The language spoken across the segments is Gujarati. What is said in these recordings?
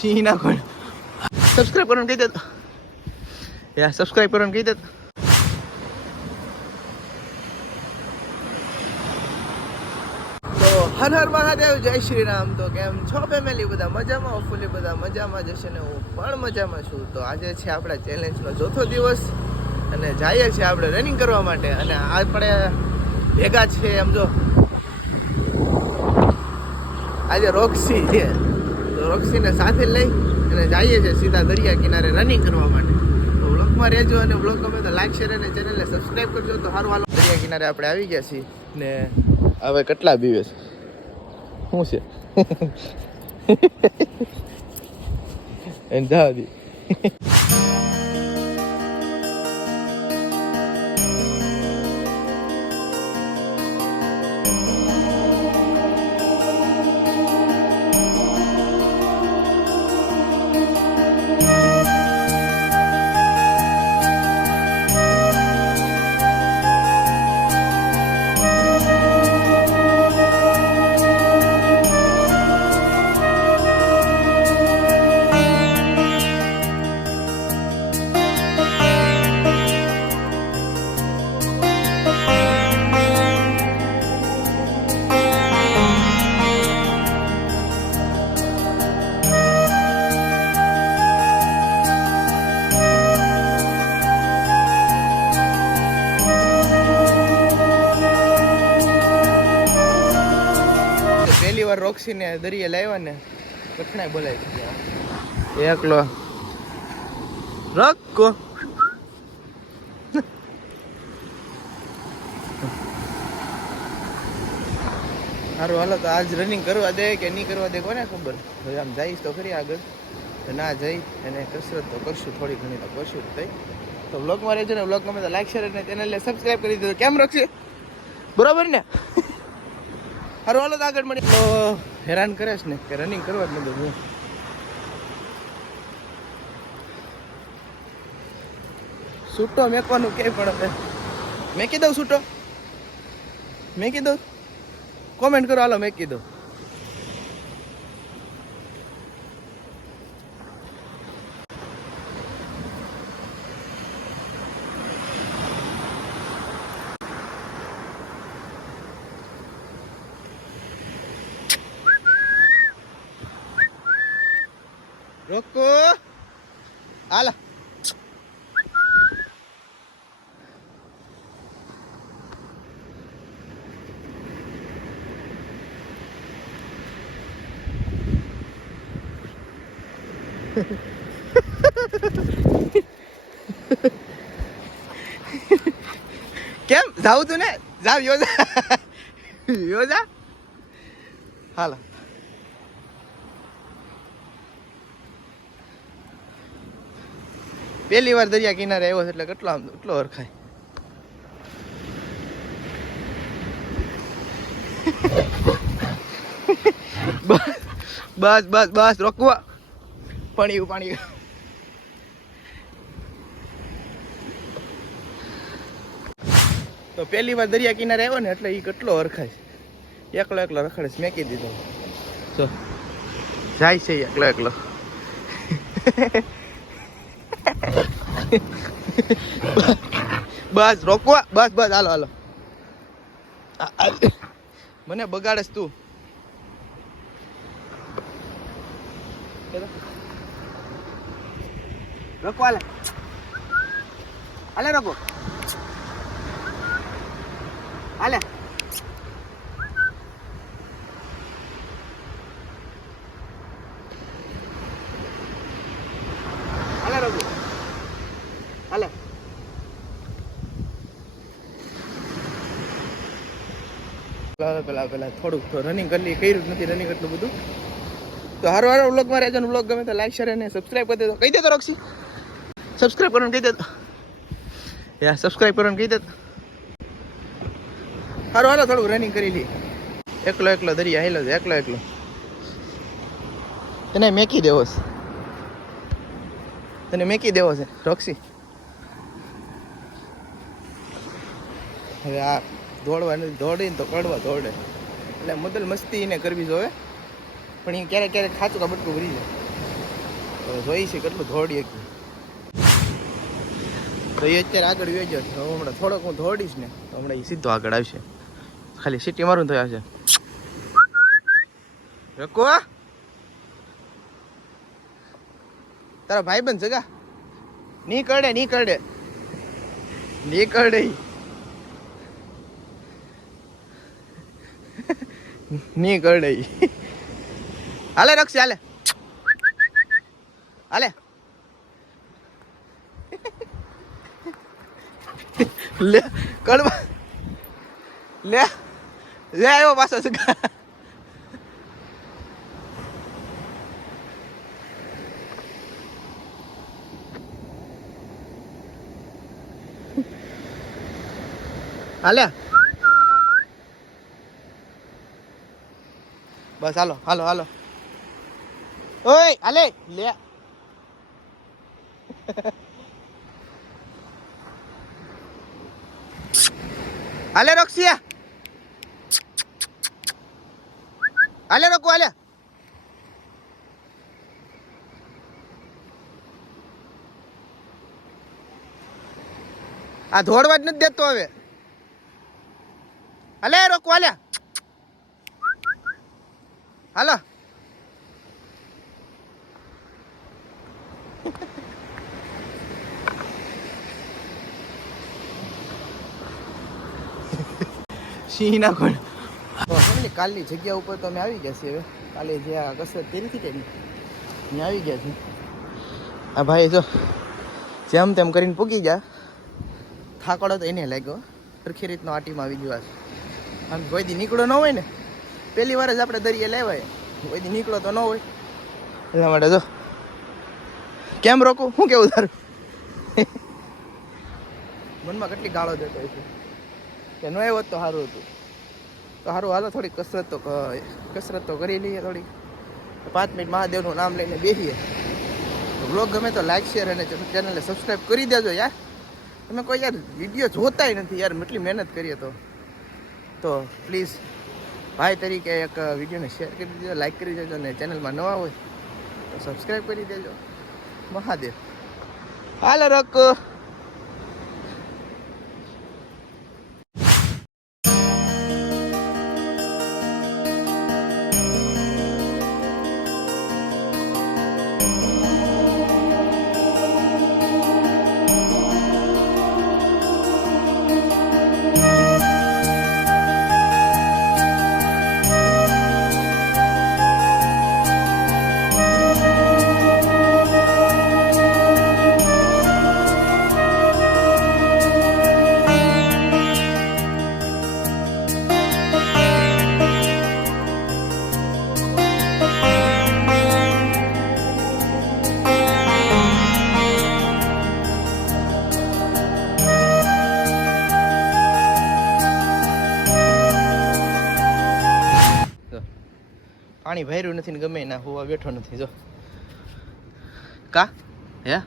સિંહ ના કોણ સબસ્ક્રાઈબ કરવાનું કહી દેતો યા સબસ્ક્રાઈબ કરવાનું કહી દેતો હર હર મહાદેવ, જય શ્રી રામ તો કેમ છો ફેમિલી બધા? મજામાં? હોપફુલી બધા મજામાં જશે ને હું પણ મજામાં છું. તો આજે છે આપણા ચેલેન્જનો ચોથો દિવસ અને જઈએ છીએ આપણે રનિંગ કરવા માટે. અને આપણે ભેગા છે એમ જો. આજે રોક્સી છે. તો રોક્સીને સાથે લઈ અને જઈએ છીએ સીધા દરિયા કિનારે રનિંગ કરવા માટે. તો બ્લોગમાં રહેજો અને બ્લોગ ગમે તો લાઈક શેર અને ચેનલને સબસ્ક્રાઈબ કરજો. તો સારું હાલો. દરિયા કિનારે આપણે આવી ગયા છીએ ને હવે કેટલા બીવે છે શું છે? જવા દી. વાર દરિયે લાવ્યા ને કઠણાઈ બોલાવી એકલો. રક્કો સારું હાલો તો આજ રનિંગ કરવા દે કે નહીં કરવા દે કોને ખબર? હવે આમ જઈશ તો ખરી આગળ. ના જઈ અને કસરત તો કરશું થોડી ઘણી તો કરશું થઈ તો બ્લોગમાં રહેજો ને બ્લોગ ગમે તો લાઈક શેર અને ચેનલને સબસ્ક્રાઈબ કરી દીધો કેમ રખશે? બરોબર ને? હારું, હાલો તો આગળ મળી હેરાન કરે છે ને કે રનિંગ કરવા જ નથી છૂટો મેકવાનું કે પણ મેકી દઉં છૂટો મેકી દઉં? કોમેન્ટ કરો, હાલો, મેકી દઉં. રોકો. હાલ. કેમ? જાવું તું ને? જાવ યોજા. યોજા. હાલો. પહેલી વાર દરિયા કિનારે આવ્યો એટલે કેટલો આમ કેટલો હરખાય. બસ બસ બસ, રોકવા. પાણી પાણી તો પહેલી વાર દરિયા કિનારે આવ્યો ને એટલે એ કેટલો હરખાય. એકલો એકલો રખડે મેકી દીધો. જાય છે એકલો એકલો. બસ રોકવા. બસ બસ હાલો હાલો. મને બગાડેશ તું. રોકવા હાલે હાલે રોકો હાલે પેલા પેલા થોડુંક રનિંગ કરી કર્યું નથી રનિંગ એટલું બધું. તો હારો હારો વ્લોગમાં રહેજો ને વ્લોગ ગમે તો લાઈક શેર અને સબસ્ક્રાઈબ કરી દેતો કહી દેતો રોક્ષી. સબસ્ક્રાઈબ કરવાનું કહી દેતો યા સબસ્ક્રાઈબ કરવાનું કહી દેતો હારો હારો થોડું રનિંગ કરી લઈએ. એકલો એકલો દરિયા હેલો છે, એકલો એકલો. તને મેકી દેવો છે. તને મેકી દેવો છે, રોક્ષી. હવે આ દોડવા નથી દોડીને તો કડવા દોડે. એટલે મદલ મસ્તી એને કરવી જોવે પણ એ ક્યારેક ક્યારેક ખાચું તો બટકું ભરી જાય. તો જોઈ છે કેટલું દોડી શકી તો એ અત્યારે આગળ વહી ગયો છે. હમણાં થોડોક હું દોડીશ ને, તો હમણાં એ સીધો આગળ આવશે. ખાલી સિટી મારું થયા છે રકો તારા ભાઈ બંધ જગા. નીકળે કરડે ની ની કરડે. હાલે રક્ષી હાલે. હાલે. લે કડવા. લે લે આવ્યો પાછો સગા હાલે. બસ, હાલો હાલો હાલો. ઓય, હાલે, લે. હાલે, રોક્સિયા. હાલે, રોકો, હાલે. આ ધોડવા જ નથી દેતો હવે. હાલે, રોકો, હાલે. હાલો. સિંહ કોણ કાલની જગ્યા ઉપર તો અમે આવી ગયા છીએ હવે. કાલે જે આ કસરત કરી હતી ત્યાં આવી ગયા છીએ. આ ભાઈ જો જેમ તેમ કરીને પૂગી ગયા. થાકડો તો એને લાગ્યો સરખી રીતનો આટીમાં આવી ગયો આમ કોઈ દી નીકળો ન હોય ને. પહેલી વાર જ આપણે દરિયે લેવાય. કોઈ દી નીકળો તો ન હોય. એટલા માટે જો. કેમ રોકું? શું કેવું તારું મનમાં કેટલી ગાળો જતો છે. કે ન આવ્યો તો સારું હતું. તો સારું હાલો થોડી કસરત તો કસરત તો કરી લઈએ થોડી પાંચ મિનિટ મહાદેવનું નામ લઈને બેસીએ. બ્લોગ ગમે તો લાઈક શેર અને ચેનલને સબસ્ક્રાઈબ કરી દેજો યાર. તમે કોઈ યાર વીડિયો જોતાય નથી યાર એટલી મહેનત કરીએ તો. તો પ્લીઝ ભાઈ તરીકે એક વિડીયોને શેર કરી દેજો લાઇક કરી દેજો અને ચેનલમાં નવા હોય તો સબસ્ક્રાઈબ કરી દેજો. મહાદેવ. હાલો રક પાણી ભર્યું નથી ને ગમે ના હોવા બેઠો નથી જો. કા? હે?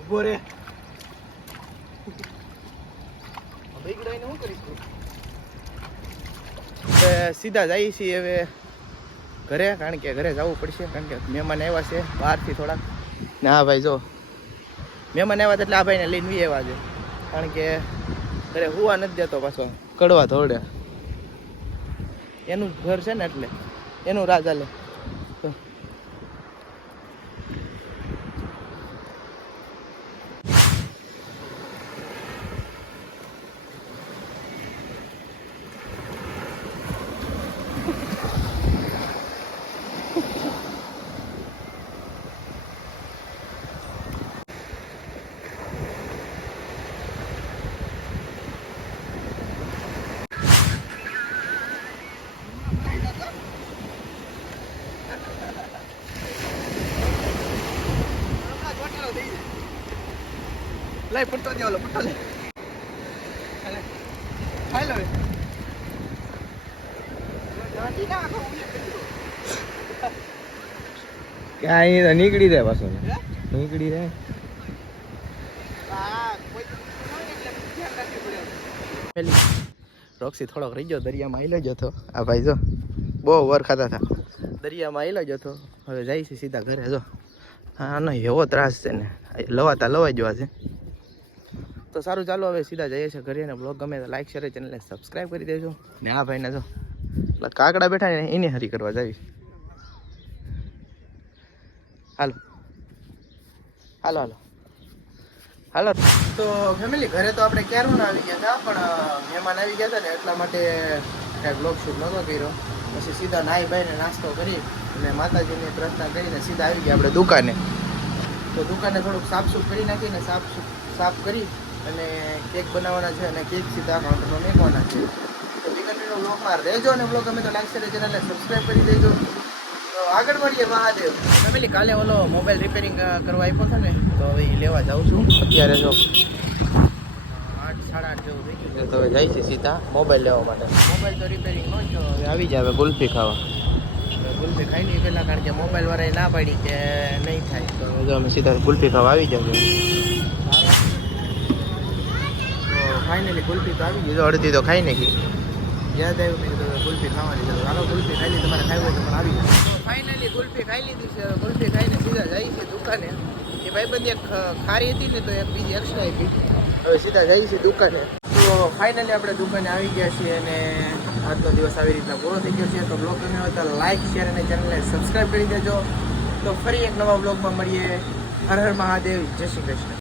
ઊભો રે. સીધા જઈએ છીએ હવે ઘરે કારણ કે ઘરે જવું પડશે કારણ કે મહેમાન આવ્યા છે બહારથી થોડાક. ને ભાઈ, જો. મહેમાન આવ્યા એટલે આ ભાઈને લઈને બી આવ્યા છે. કારણ કે ઘરે હુવા નથી દેતો પાછો. કડવા ધોરડે. એનું ઘર છે ને એટલે, એનું રાજા હાલે તો લઈ પુટ્ટો દે ઓલો પુટ્ટો લે ખાઈ લો. ક્યાં નીકળી જાય પાછો. નીકળી જાય. રોક્સી થોડોક રહી ગયો દરિયામાં આવેલો જ હતો. આ ભાઈ જો બહુ વર ખાતા હતા. દરિયામાં આવેલો જ હતો. હવે જાય છે સીધા ઘરે જો. હા આનો એવો ત્રાસ છે ને. લવાતા લવાઈ જવા છે. તો સારું, ચાલો હવે સીધા જઈએ છીએ ઘરે અને બ્લોગ ગમે તો લાઈક શેર ચેનલને સબસ્ક્રાઈબ કરી દેજો. ને આ ભાઈને જો, પેલા કાકડા બેઠા ને એને હરી કરવા જાવી. હાલો. હાલો હાલો. હાલો. તો ફેમિલી ઘરે તો આપણે ક્યારનું આવી ગયા હતા, પણ મહેમાન આવી ગયા હતા ને એટલા માટે કાંઈ બ્લોગ શૂટ નહોતો કર્યો. પછી સીધા નાહી ભાઈને નાસ્તો કરી અને માતાજીની પ્રાર્થના કરીને સીધા આવી ગયા આપણે દુકાને. તો દુકાને થોડુંક સાફસૂફ કરી નાખીને સાફ સાફ કરી અને કેક બનાવવાના છે અને કેક સીધા કાઉન્ટરમાં મેકવાના છે. તો બ્લોગમાં રહેજો અને બ્લોગ ગમે તો લાઈક શેર ચેનલને સબસ્ક્રાઈબ કરી દેજો. તો આગળ મળીએ મહાદેવ. ફેમિલી કાલે ઓલો મોબાઈલ રિપેરિંગ કરવા આપ્યો હતો ને તો હવે એ લેવા જાઉં છું. અત્યારે જો સાડા આઠ જેવું થઈ ગયું તો હવે જાય છે સીધા મોબાઈલ લેવા માટે. મોબાઈલ તો રિપેરિંગ ન થયો હવે આવી જાય હવે ગુલ્ફી ખાવા. ગુલ્ફી ખાઈ નહીં પહેલાં કારણ કે મોબાઈલ વાળાએ ના પાડી કે નહીં થાય. તો અમે સીધા ગુલ્ફી ખાવા આવી જાય તો ફાઇનલી કુલ્ફી તો આવી ગઈ. તો અડધી તો ખાઈ નાખી. યાદ આવ્યું મેં કીધું કુલ્ફી ખાવાની છે. તો હાલો ગુલ્ફી ખાઈ લીધી તમારે ખાવી હોય તો પણ આવી જાય. ફાઇનલી કુલ્ફી ખાઈ લીધી છે. કુલ્ફી ગુલ્ફી ખાઈને સીધા જાય છે દુકાને. એ ભાઈબંધ એક ખારી હતી ને તો એક બીજી એક્સ્ટ્રા આપી હવે સીધા જઈએ છીએ દુકાને. તો ફાઇનલી આપણે દુકાને આવી ગયા છીએ અને આજનો દિવસ આવી રીતના પૂરો થઈ ગયો છે. તો બ્લોગ ગમ્યો હોય તો લાઇક શેર અને ચેનલને સબસ્ક્રાઈબ કરી દેજો. તો ફરી એક નવા બ્લોગમાં મળીએ. હર હર મહાદેવ. જય શ્રી કૃષ્ણ.